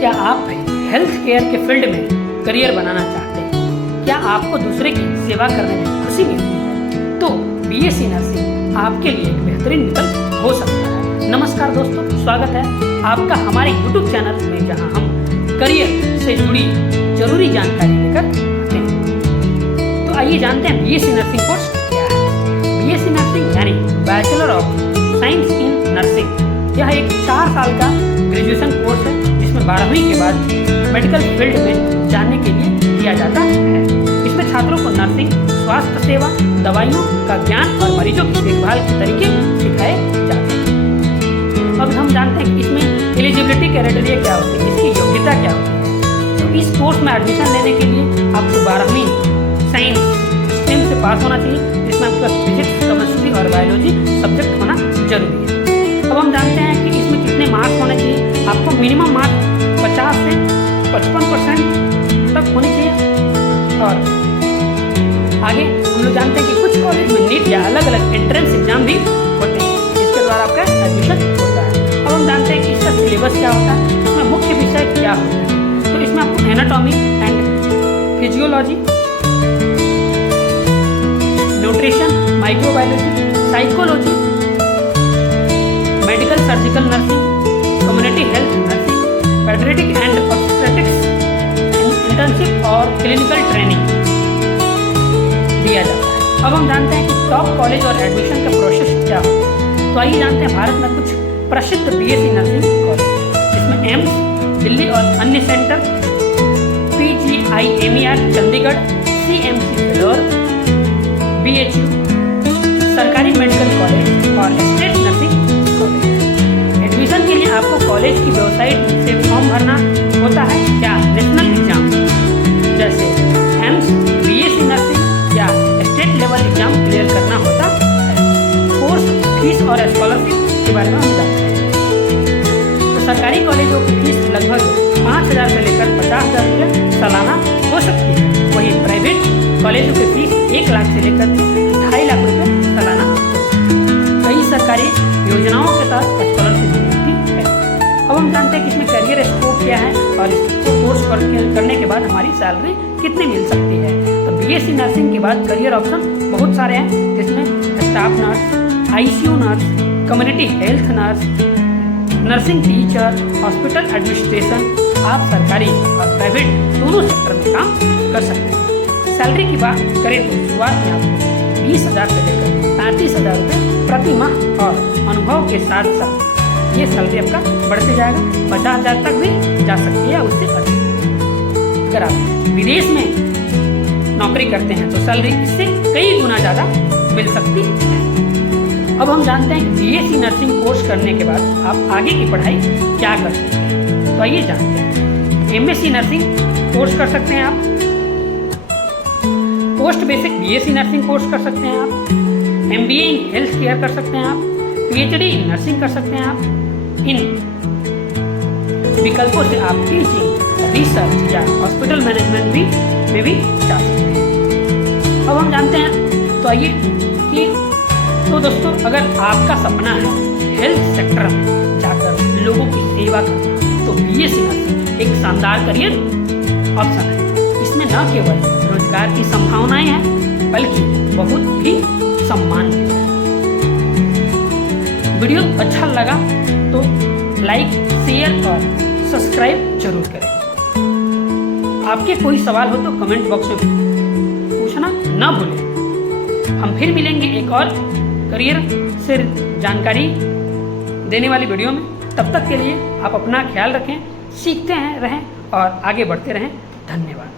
क्या आप भी हेल्थ केयर के फील्ड में करियर बनाना चाहते हैं? क्या आपको दूसरे की सेवा करने में खुशी मिलती है? तो बीएससी नर्सिंग आपके लिए एक बेहतरीन विकल्प हो सकता है। नमस्कार दोस्तों, स्वागत है आपका हमारे YouTube चैनल में, जहां हम करियर से जुड़ी जरूरी जानकारी लेकर आते हैं। तो आइए जानते हैं बीएससी नर्सिंग कोर्स क्या है। बीएससी नर्सिंग यानी bachelor of science in nursing, यह एक 4 साल का ग्रेजुएशन कोर्स है जिसमें 12वीं के बाद मेडिकल फील्ड में जाने के लिए किया जाता है। इसमें छात्रों को नर्सिंग, स्वास्थ्य सेवा, दवाइयों का ज्ञान और मरीजों की देखभाल के तरीके सिखाए जाते हैं। अब हम जानते हैं कि इसमें एलिजिबिलिटी क्राइटेरिया क्या होती है, इसकी योग्यता क्या होती है। तो इस कोर्स में एडमिशन लेने के लिए आपको 12वीं साइंस स्ट्रीम से पास होना चाहिए, जिसमें आपका फिजिक्स, केमिस्ट्री और बायोलॉजी सब्जेक्ट होना जरूरी है। अब हम जानते हैं कि इसमें कितने मार्क्स होने चाहिए। आपको मिनिमम मार्क्स 50 से 55% तक होने चाहिए। और आगे हम लोग जानते हैं कि कुछ कॉलेज में नीट या अलग अलग एंट्रेंस एग्जाम भी होते हैं, जिसके द्वारा आपका एडमिशन होता है। अब हम जानते हैं कि इसका सिलेबस क्या होता है, इसमें मुख्य विषय क्या होता है। तो इसमें आपको anatomy and physiology, nutrition, microbiology, psychology, medical surgical nursing, community health nursing, paediatric and obstetrics, internship और क्लिनिकल ट्रेनिंग दिया जाता है। अब हम जानते हैं कि टॉप कॉलेज और एडमिशन का प्रोसेस क्या होता है। तो आइए जानते हैं भारत में कुछ प्रसिद्ध बीएससी नर्सिंग कॉलेज, जिसमें एम्स दिल्ली और अन्य सेंटर, PGIMER चंडीगढ़, CMC बेलोर, BHU, सरकारी मेडिकल कॉलेज और स्टेट नर्सिंग कॉलेज। एडमिशन के लिए आपको कॉलेज की वेबसाइट से फॉर्म भरना होता है या नेशनल एग्जाम जैसे एम्स, बीएससी नर्सिंग या स्टेट लेवल एग्जाम क्लियर करना होता है। कोर्स फीस और स्कॉलरशिप के बारे में हम जानते हैं। तो सरकारी कॉलेजों की फीस लगभग 5,000 से लेकर 50,000 रुपये सालाना हो सकती है। वहीं प्राइवेट कॉलेजों की फीस 1 लाख से लेकर 2.5 लाख रुपये सालाना हो सकती है। कई सरकारी योजनाओं के तहत स्कॉलरशिप मिलती है। अब हम जानते हैं कि इसमें करियर स्कोप क्या है और इसको कोर्स करने के बाद हमारी सैलरी कितनी मिल सकती है। तो बीएससी नर्सिंग के बाद करियर ऑप्शन बहुत सारे हैं, जिसमें staff nurse, ICU nurse, community health nurse, nursing teacher, hospital administration. आप सरकारी और प्राइवेट दोनों सेक्टर में काम कर सकते हैं। सैलरी की बात करें तो शुरुआत में आपको 20,000 से लेकर 35,000 रुपये प्रति माह और अनुभव के साथ साथ ये सैलरी आपका बढ़ते जाएगा, 50,000 तक भी जा सकती है, उससे अधिक। अगर आप विदेश में नौकरी करते हैं तो सैलरी इससे कई गुना ज़्यादा मिल सकती है। अब हम जानते हैं कि बीएससी नर्सिंग कोर्स करने के बाद आप आगे की पढ़ाई क्या कर सकते हैं। तो आइए जानते हैं। एमएससी नर्सिंग कोर्स कर सकते हैं आप, post basic BSc nursing course कर सकते हैं आप, MBA इन हेल्थ केयर कर सकते हैं आप, PhD इन नर्सिंग कर सकते हैं आप। इन विकल्पों से आप टीचिंग, रिसर्च या हॉस्पिटल मैनेजमेंट में भी जा सकते हैं। अब हम जानते हैं, तो आइए कि तो दोस्तों, अगर आपका सपना है हेल्थ सेक्टर में जाकर लोगों की सेवा करना, तो बीएससी नर्सिंग एक शानदार करियर ऑप्शन है। इसमें न केवल रोजगार की संभावनाएं हैं, बल्कि बहुत ही सम्मान भी है। वीडियो अच्छा लगा तो लाइक, शेयर और सब्सक्राइब जरूर करें। आपके कोई सवाल हो तो कमेंट बॉक्स में पूछना ना भूलें। हम फिर मिलेंगे एक और करियर से जानकारी देने वाली वीडियो में। तब तक के लिए आप अपना ख्याल रखें, सीखते रहें और आगे बढ़ते रहें। धन्यवाद।